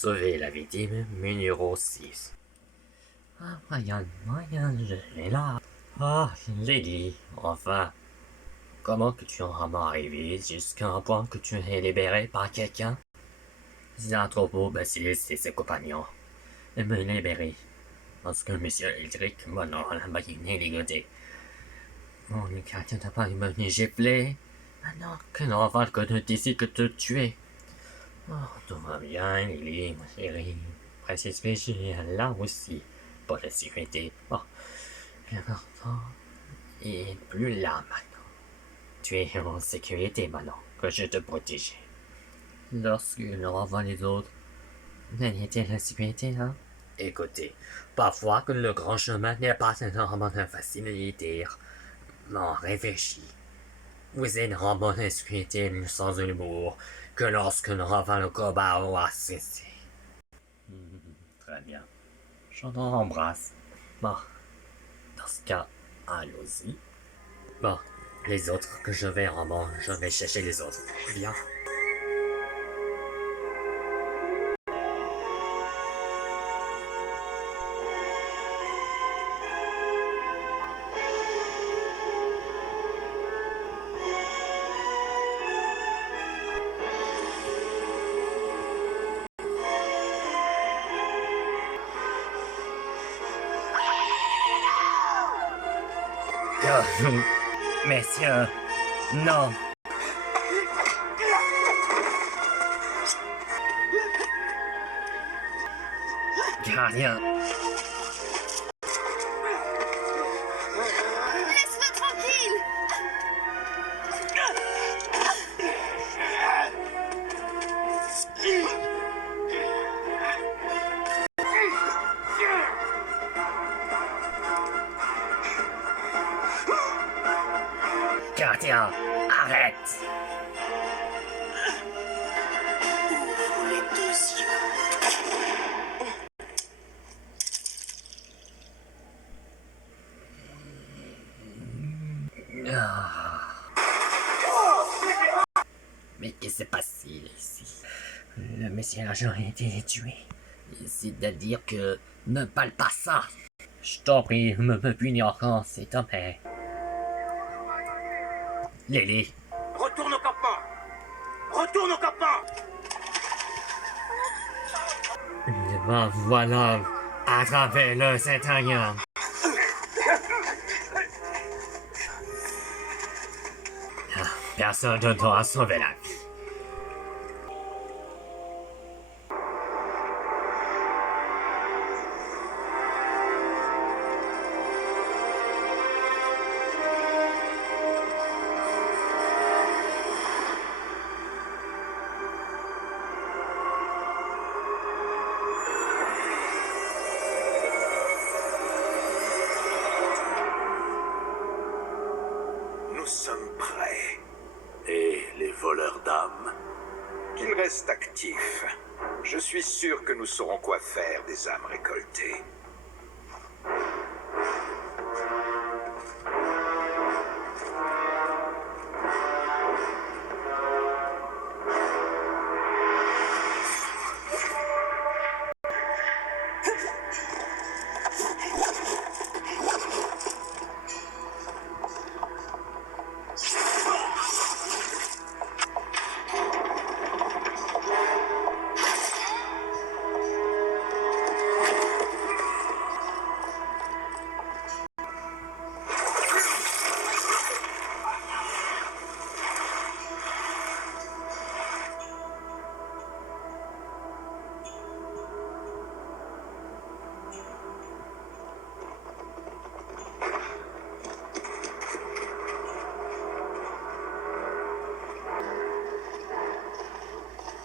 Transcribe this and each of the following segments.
sauver la victime numéro 6. Ah, Ryan, je suis là. Ah, Lady, enfin. Comment que tu es vraiment arrivé jusqu'à un point que tu es libéré par quelqu'un? C'est un troupeau Basilis et ses compagnons. Et me libérer. Parce que Monsieur Eldrick m'a imaginé ligoté. Mon écart n'a pas me gifler. Maintenant que l'enfant que tu décides que te tuer. Oh, tout va bien, Lily, ma chérie. Princesse Péché est là aussi. Pour la sécurité. Oh, l'important est plus là maintenant. Tu es en sécurité maintenant que je te protège. Lorsque l'on revoit les autres, quelle était la sécurité, hein? Écoutez, parfois que le grand chemin n'est pas énormément facile à dire. Non, réfléchis. Vous êtes vraiment en sécurité sans humour que lorsque l'on revient le combat aura cessé. Très bien. Je t'embrasse. Bon, dans ce cas, allons-y. Bon, les autres que je vais chercher les autres. Viens. Messieurs, non. Gardien. Laisse-le tranquille. Gardien, arrête. Ouvre les deux yeux. Mais qu'est-ce qui s'est passé ici? Le monsieur l'agent a été tué. C'est-à-dire que ne parle pas ça. Je t'en prie, me punir quand c'est ta paix. Lily. Retourne au campement. Retourne au campement. Et ben voilà, à travers le citoyen. Personne ne t'aura sauvé la vie. Nous sommes prêts. Et les voleurs d'âmes? Qu'ils restent actifs. Je suis sûr que nous saurons quoi faire des âmes récoltées.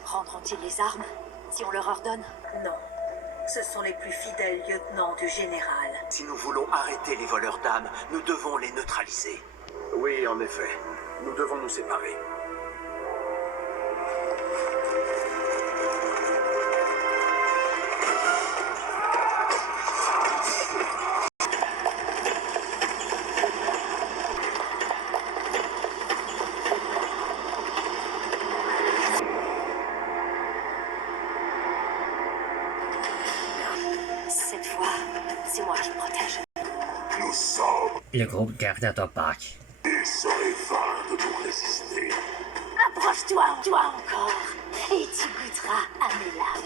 Prendront-ils les armes si on leur ordonne? Non. Ce sont les plus fidèles lieutenants du général. Si nous voulons arrêter les voleurs d'âmes, nous devons les neutraliser. Oui, en effet. Nous devons nous séparer. Le groupe garde ton parc. Il serait vain de nous résister. Approche-toi, toi encore, et tu goûteras à mes larmes.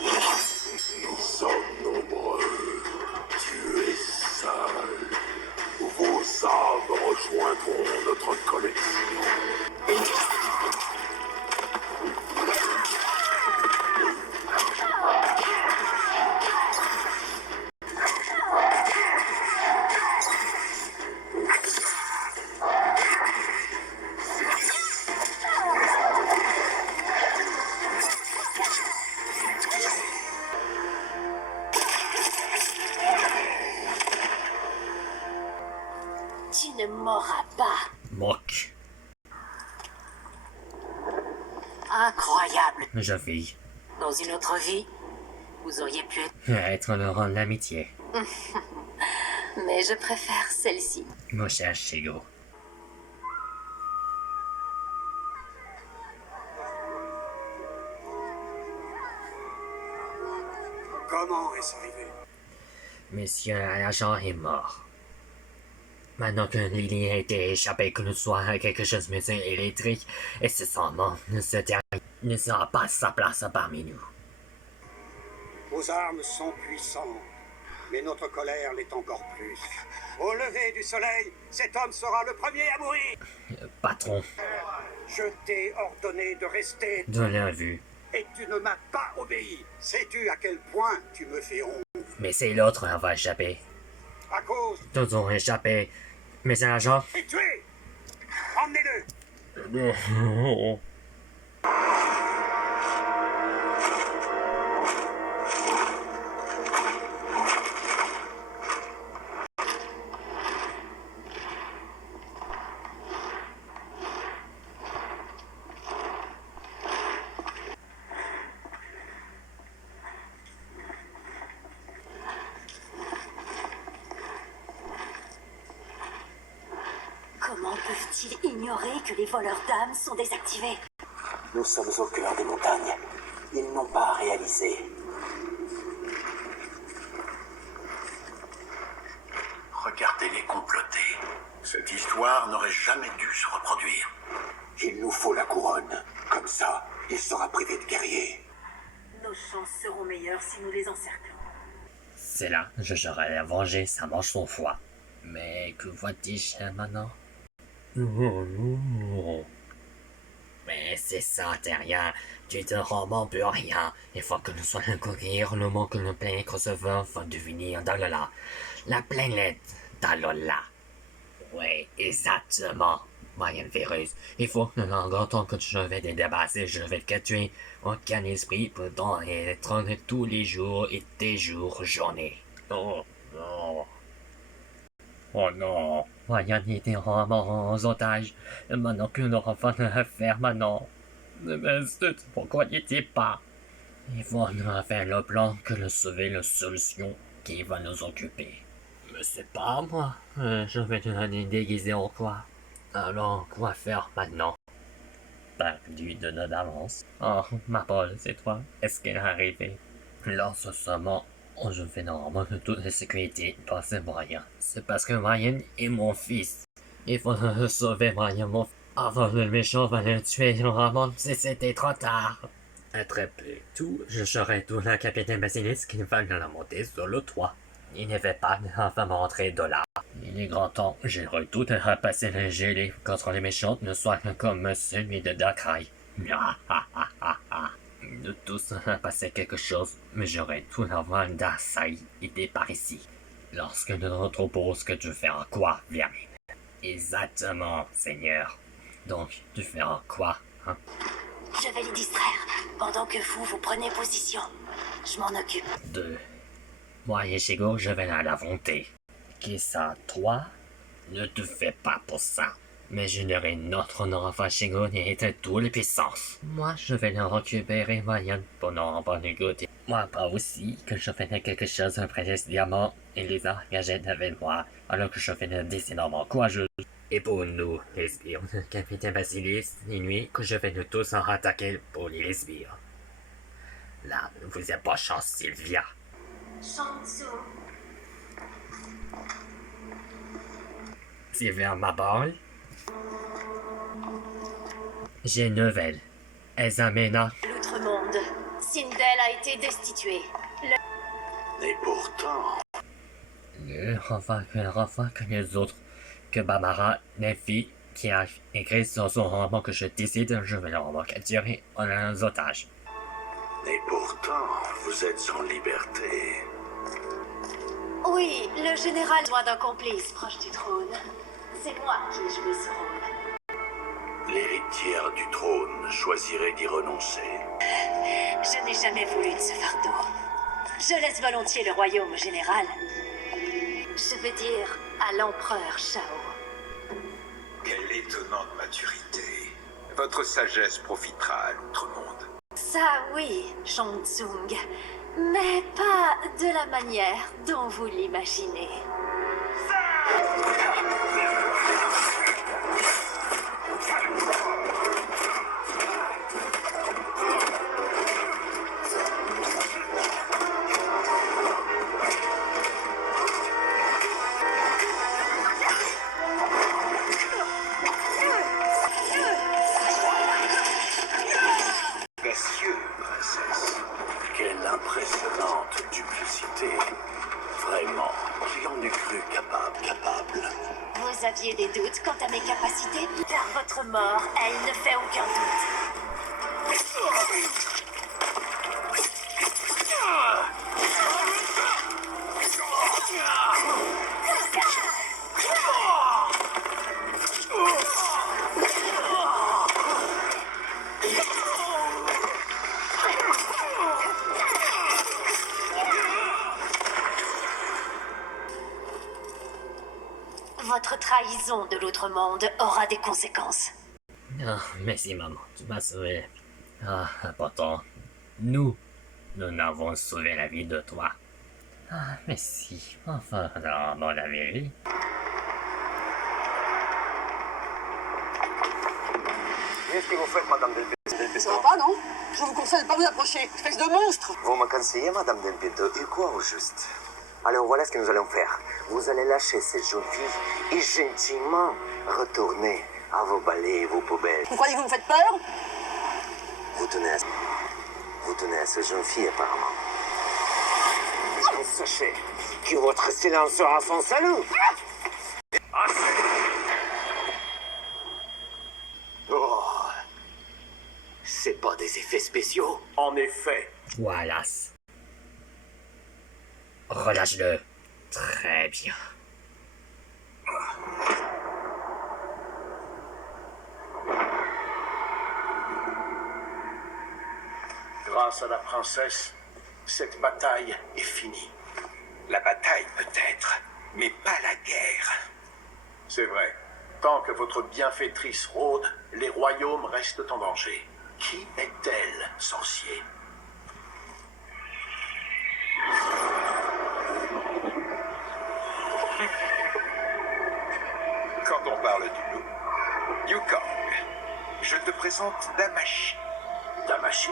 Nous sommes nombreux. Tu es seul. Vos âmes rejoindront notre collection. Tu ne m'auras pas. Moque. Incroyable. Je vis. Dans une autre vie, vous auriez pu être... Être le rang de l'amitié. Mais je préfère celle-ci. Mon cher Shigo. Comment est-ce arrivé? Monsieur l'agent est mort. Maintenant que Lily a été échappée, que nous soyons à quelque chose de maison électrique, et ce sans ce dernier ne sera pas sa place parmi nous. Vos armes sont puissantes, mais notre colère l'est encore plus. Au lever du soleil, cet homme sera le premier à mourir. Patron, Je t'ai ordonné de rester de la vue. et tu ne m'as pas obéi. Sais-tu à quel point tu me fais honte? Mais c'est l'autre qui va échapper. À cause Tous ont échappé. Mais c'est l'agent. et tué. Emmenez-le. Comment peuvent-ils ignorer que les voleurs d'âmes sont désactivés? Nous sommes au cœur des montagnes. Ils n'ont pas réalisé. Regardez-les comploter. Cette histoire n'aurait jamais dû se reproduire. Il nous faut la couronne. Comme ça, il sera privé de guerriers. Nos chances seront meilleures si nous les encerclons. C'est là, je serai à venger, ça mange son foie. Mais que vois-tu maintenant? Mais c'est ça, Terrien. Tu te rends plus rien. Il faut que nous soyons conquérir le monde que le plein receveur va devenir Dalola. La planète Dalola. Oui, exactement. Moyenne véreuse. Il faut que l'engouement que je vais te dépasser, je vais te tuer. Aucun esprit peut donc être tous les jours et tes jours, journée. Oh non. Oh non. Ryan était vraiment en otage. Maintenant que nous enfants à faire maintenant. Mais pourquoi n'y était pas? Il faut nous faire le plan que le sauver la solution qui va nous occuper. Mais c'est pas moi. Je vais te déguiser en quoi? Alors, quoi faire maintenant? Perdu de notre avance. Oh, ma Paul, c'est toi. Est-ce qu'elle est arrivée? Lorsque seulement je fais normalement toute la sécurité par ces moyens. C'est parce que Ryan est mon fils. Il faut sauver Ryan, mon fils. Avant le méchant va le tuer normalement si c'était trop tard. Attrapé tout, je serai tout le capitaine Basilisque qui va la monter sur le toit. Il ne fait pas enfin rentrer de là. Il est grand temps, j'aurai tout à passer le gelé contre les méchants ne soient comme celui de Darkrai. De tous a passé quelque chose, mais j'aurais tout avant d'Arsai était par ici. Lorsque nous propose que tu fais en quoi, vermine? Exactement, Seigneur. Donc, tu fais en quoi, hein? Je vais les distraire, pendant que vous prenez position. Je m'en occupe. Deux. Moi et Shigo, je vais à la volonté. Qui ça, toi? Ne te fais pas pour ça. Mais je n'aurai notre enfant Shigo ni de toutes les puissances. Moi, je vais le récupérer, Ryan, pour n'en pas négocier. Moi, pas aussi, que je fais quelque chose après les diamants et les engager avec moi, alors que je fais décidément courageux. Et pour nous, les sbires, capitaine Basilis, les nuits que je vais nous tous en attaquer pour les sbires. Là, vous n'avez pas chance, Sylvia. activer ma balle. J'ai une nouvelle. Examina. L'Outre-Monde. Sindel a été destitué. Et pourtant, Enfin que les autres. Que Barbara Nefi, qui a écrit sur son roman que je décide, je vais le capturer en un otage. et pourtant, vous êtes en liberté. Oui, le général a besoin d'un complice proche du trône. C'est moi qui ai joué ce rôle. L'héritière du trône choisirait d'y renoncer. Je n'ai jamais voulu de ce fardeau. Je laisse volontiers le royaume au général. Je veux dire à l'empereur Shao. Quelle étonnante maturité. Votre sagesse profitera à l'Outre-Monde. Ça oui, Shang Tsung. Mais pas de la manière dont vous l'imaginez. Gracieux, princesse. Quelle impressionnante duplicité. Vraiment, qui en eût cru capable. Vous aviez des doutes quant à mes capacités, car votre mort, elle ne fait aucun doute. Votre trahison de l'Outre-Monde aura des conséquences. Ah, merci maman, tu m'as sauvé. Ah, important. Nous n'avons sauvé la vie de toi. Ah, merci. Enfin, dans mon avis. Qu'est-ce que vous faites, Madame Del Pinto? Ça va pas, non? Je vous conseille de pas vous approcher, espèce de monstre! Vous me conseillez, Madame Del Pinto, et quoi au juste? Alors voilà ce que nous allons faire. Vous allez lâcher cette jeune fille et gentiment retourner à vos balais et vos poubelles. Vous croyez que vous me faites peur? Vous tenez à cette jeune fille, apparemment. Et sachez que votre silence sera son salut. Oh, c'est pas des effets spéciaux. En effet, Wallace. Relâche-le. Très bien. grâce à la princesse, cette bataille est finie. La bataille peut-être, mais pas la guerre. C'est vrai. Tant que votre bienfaitrice rôde, les royaumes restent en danger. Qui est-elle, sorcier? Quand on parle du loup, Yukong, je te présente Damashi. Damashi?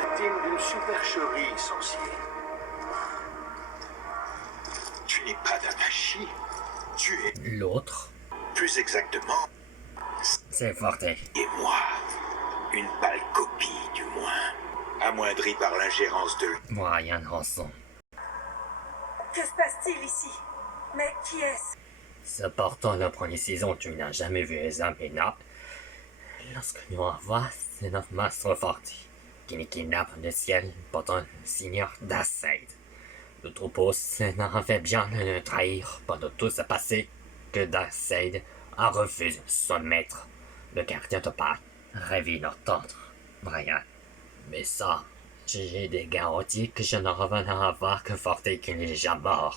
Victime d'une supercherie, sorcier. Tu n'es pas Damashi, tu es... L'autre, Plus exactement, c'est Forte. et moi. Une pâle copie, du moins. Amoindrie par l'ingérence de... Moyen rançon. Que se passe-t-il ici? Mais qui est-ce? Ce portant la première saison, tu n'as jamais vu Examina. Lorsque nous revoit, c'est notre maître Forte qui nous kidnappe le ciel, pourtant le seigneur d'Assaid. Le troupeau s'en fait bien de le trahir pendant tout ce passé que Darkseid a refusé son maître. Le gardien de paix rêve d'entendre, Brian. Mais ça, j'ai des garanties que je ne reviendrai voir que Forte qu'il n'est jamais mort.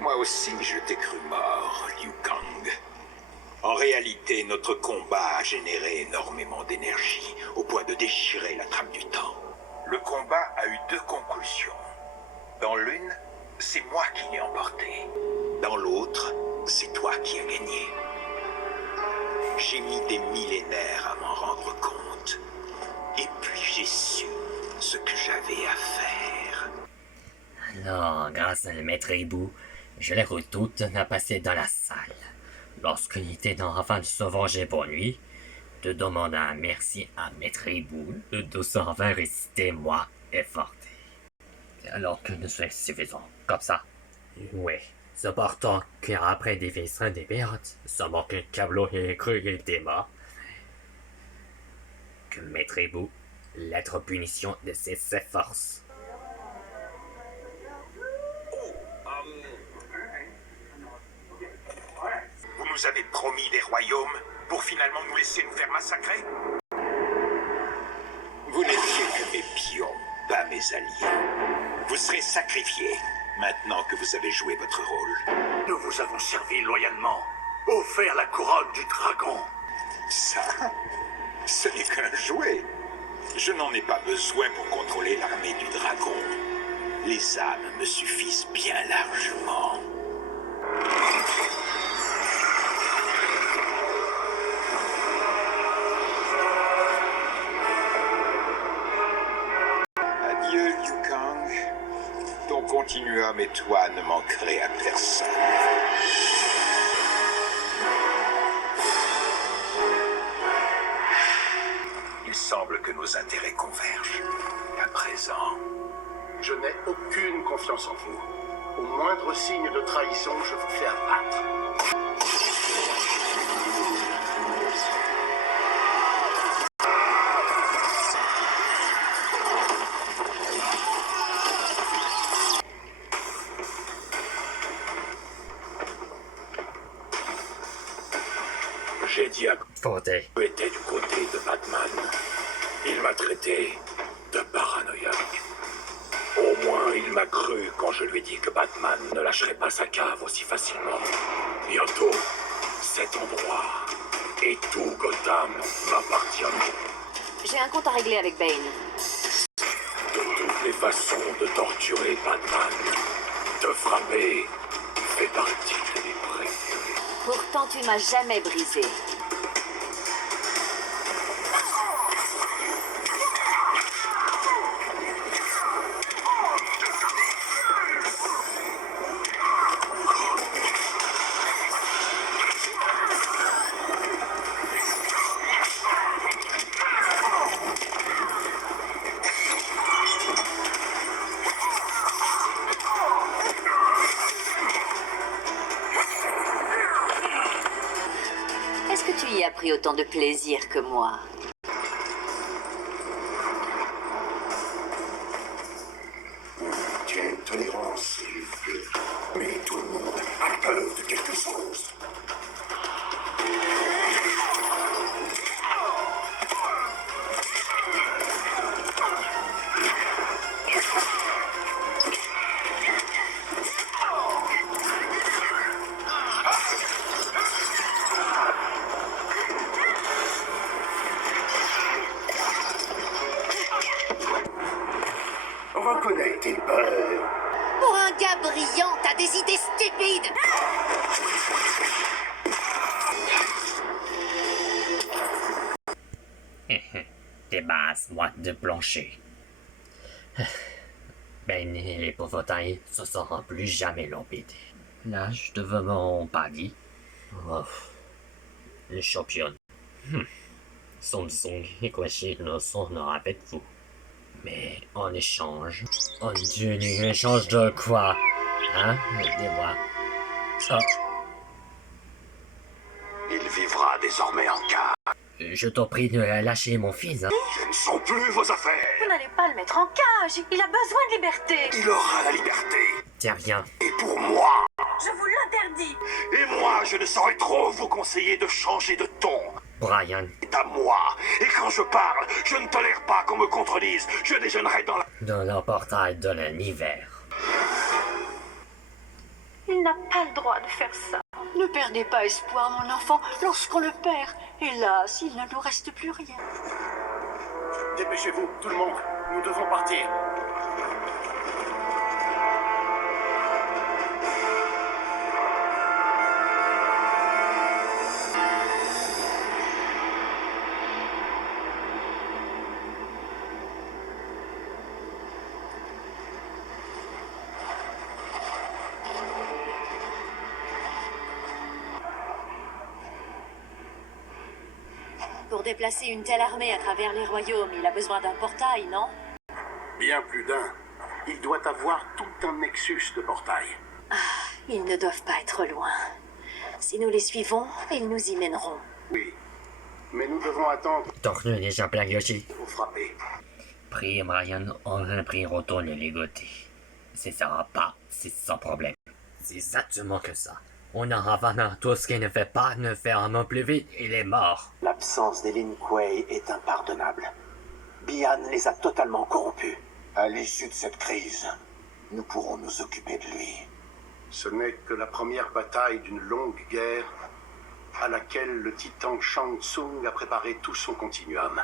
Moi aussi, je t'ai cru mort, Liu Kang. En réalité, notre combat a généré énormément d'énergie, au point de déchirer la trame du temps. Le combat a eu deux conclusions. Dans l'une, c'est moi qui l'ai emporté. Dans l'autre, c'est toi qui as gagné. J'ai mis des millénaires à m'en rendre compte. Et puis j'ai su ce ce que j'avais à faire. Alors, grâce à le maître hibou, je les redoute à passer dans la salle. Lorsqu'il était afin de se venger pour lui, de demander un merci à maître hibou de 220 réciter moi et forte. Alors que ne soit suffisant, comme ça. Oui, c'est pourtant qu'après des vaisseaux des pertes, ça manque un câbleau et cru et des morts. Que maître hibou, l'être punition de ses forces. Vous nous avez promis des royaumes pour finalement nous laisser nous faire massacrer? Vous n'étiez que mes pions, pas mes alliés. Vous serez sacrifiés maintenant que vous avez joué votre rôle. Nous vous avons servi loyalement, offert la couronne du dragon. Ça, ce n'est qu'un jouet. Je n'en ai pas besoin pour contrôler l'armée du dragon. Les âmes me suffisent bien largement. Adieu, Liu Kang. Ton continuum et toi ne manquerez à personne. Il semble que nos intérêts convergent. À présent, Je n'ai aucune confiance en vous. Au moindre signe de trahison, je vous fais abattre. j'ai dit à Forte. était du côté de Batman. Il m'a traité de paranoïaque. Au moins, il m'a cru quand je lui ai dit que Batman ne lâcherait pas sa cave aussi facilement. Bientôt, cet endroit et tout Gotham m'appartiennent. J'ai un compte à régler avec Bane. De toutes les façons de torturer Batman, de frapper, fait partie de mes préférés. Pourtant, tu ne m'as jamais brisé. Est-ce que tu y as pris autant de plaisir que moi? Tu as une tolérance, s'il vous plaît. Mais tout le monde a peur de quelque chose. Reconnais tes peurs. Pour un gars brillant, t'as des idées stupides! Débarrasse-moi de plancher. Ben, les pauvres tailles se seront plus jamais l'embêter. Là, je devais mon pari. Oh, le champion. Samsung et Quashi ne sont avec vous. Mais en échange... Oh Dieu, en échange de quoi? Hein? Dis-moi. Oh, Il vivra désormais en cage. je t'en prie de lâcher mon fils, hein? Ce ne sont plus vos affaires. Vous n'allez pas le mettre en cage. Il a besoin de liberté. Il aura la liberté. Tiens, rien. Et pour moi. Je vous l'interdis. Et moi, je ne saurais trop vous conseiller de changer de ton. Brian, C'est à moi. Et quand je parle, je ne tolère pas qu'on me contredise. Je déjeunerai dans la... dans le portail de l'univers. Il n'a pas le droit de faire ça. Ne perdez pas espoir, mon enfant. Lorsqu'on le perd, hélas, il ne nous reste plus rien. Dépêchez-vous, tout le monde. Nous devons partir. déplacer une telle armée à travers les royaumes, il a besoin d'un portail, non? Bien plus d'un. Il doit avoir tout un nexus de portail. Ils ne doivent pas être loin. Si nous les suivons, ils nous y mèneront. Oui. Mais nous devons attendre Torneux déjà plein Yoshi. pour frapper. Prie Brian, on a pris retourne le ligoté. C'est ça pas, c'est sans problème. C'est exactement que ça. On a Havana, tout ce qui ne fait pas ne fait un mot plus vite, il est mort. L'absence des Lin Kuei est impardonnable. Bian les a totalement corrompus. À l'issue de cette crise, nous pourrons nous occuper de lui. Ce n'est que la première bataille d'une longue guerre à laquelle le titan Shang Tsung a préparé tout son continuum.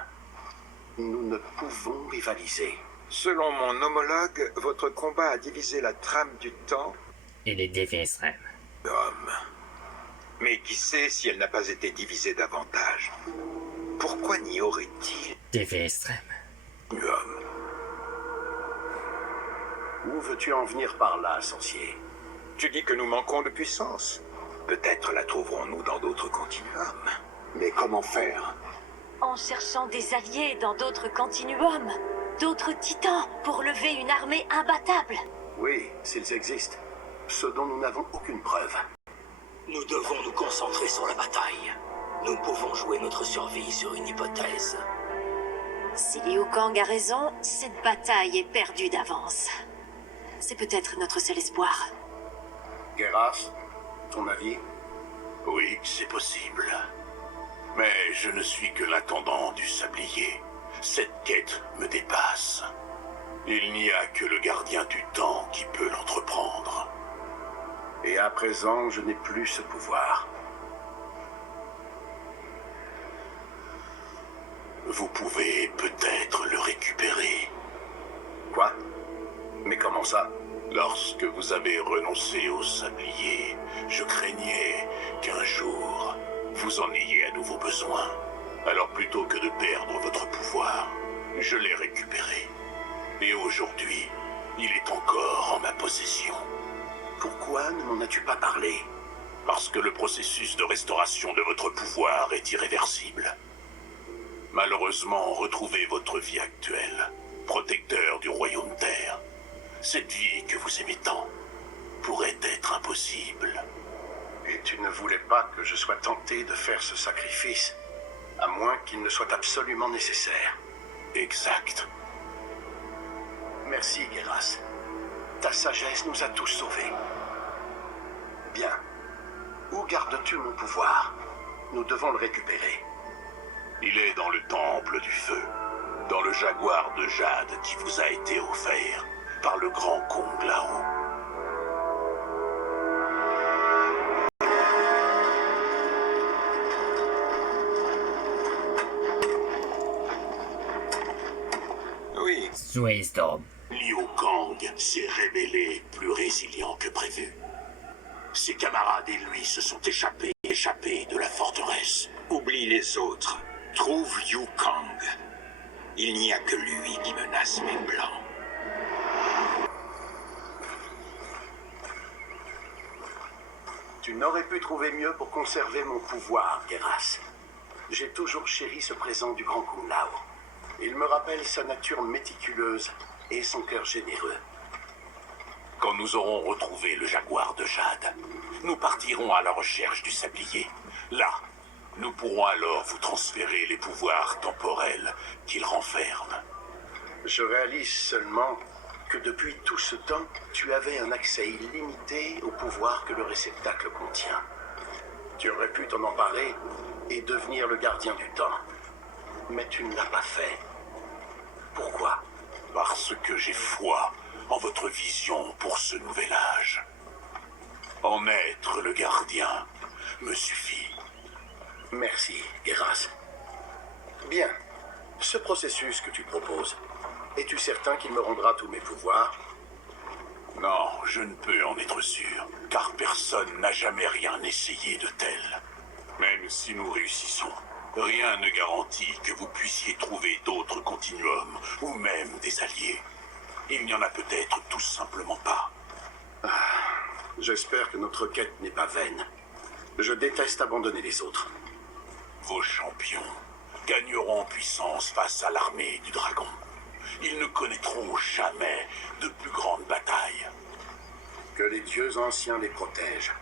Nous ne pouvons rivaliser. Selon mon homologue, votre combat a divisé la trame du temps. Il est défensif. Homme. Mais qui sait si elle n'a pas été divisée davantage? Pourquoi n'y aurait-il Défi extrême. Homme? Où veux-tu en venir par là, sorcier? Tu dis que nous manquons de puissance. Peut-être la trouverons-nous dans d'autres continuums. Mais comment faire? En cherchant des alliés dans d'autres continuums, d'autres titans pour lever une armée imbattable. Oui, s'ils existent. Ce dont nous n'avons aucune preuve. Nous devons nous concentrer sur la bataille. Nous ne pouvons jouer notre survie sur une hypothèse. Si Liu Kang a raison, cette bataille est perdue d'avance. C'est peut-être notre seul espoir. Geras, ton avis? Oui, c'est possible. Mais je ne suis que l'intendant du sablier. Cette quête me dépasse. Il n'y a que le gardien du temps qui peut l'entreprendre. Et à présent, je n'ai plus ce pouvoir. Vous pouvez peut-être le récupérer. Quoi? Mais comment ça? Lorsque vous avez renoncé au sablier, je craignais qu'un jour, vous en ayez à nouveau besoin. Alors plutôt que de perdre votre pouvoir, je l'ai récupéré. Et aujourd'hui, il est encore en ma possession. Pourquoi ne m'en as-tu pas parlé? Parce que le processus de restauration de votre pouvoir est irréversible. Malheureusement, retrouver votre vie actuelle, protecteur du royaume terre, cette vie que vous aimez tant, pourrait être impossible. Et tu ne voulais pas que je sois tenté de faire ce sacrifice, à moins qu'il ne soit absolument nécessaire. Exact. Merci, Geras. Ta sagesse nous a tous sauvés. Bien. Où gardes-tu mon pouvoir? Nous devons le récupérer. Il est dans le temple du feu, dans le jaguar de jade qui vous a été offert par le grand Kong Lao. Oui. Suizdom. Liu Kang s'est révélé plus résilient que prévu. Ses camarades et lui se sont échappés de la forteresse. Oublie les autres. Trouve Liu Kang. Il n'y a que lui qui menace mes plans. Tu n'aurais pu trouver mieux pour conserver mon pouvoir, Geras. J'ai toujours chéri ce présent du grand Kung Lao. Il me rappelle sa nature méticuleuse et son cœur généreux. Quand nous aurons retrouvé le jaguar de jade, nous partirons à la recherche du sablier. Là, nous pourrons alors vous transférer les pouvoirs temporels qu'il renferme. Je réalise seulement que depuis tout ce temps, tu avais un accès illimité au pouvoir que le réceptacle contient. Tu aurais pu t'en emparer et devenir le gardien du temps. Mais tu ne l'as pas fait. Pourquoi? Parce que j'ai foi en votre vision pour ce nouvel âge. En être le gardien me suffit. Merci, Geras. Bien. Ce processus que tu proposes, es-tu certain qu'il me rendra tous mes pouvoirs? Non, je ne peux en être sûr, car personne n'a jamais rien essayé de tel. Même si nous réussissons, rien ne garantit que vous puissiez trouver d'autres continuums, ou même des alliés. Il n'y en a peut-être tout simplement pas. J'espère que notre quête n'est pas vaine. Je déteste abandonner les autres. Vos champions gagneront en puissance face à l'armée du dragon. Ils ne connaîtront jamais de plus grande bataille. Que les dieux anciens les protègent.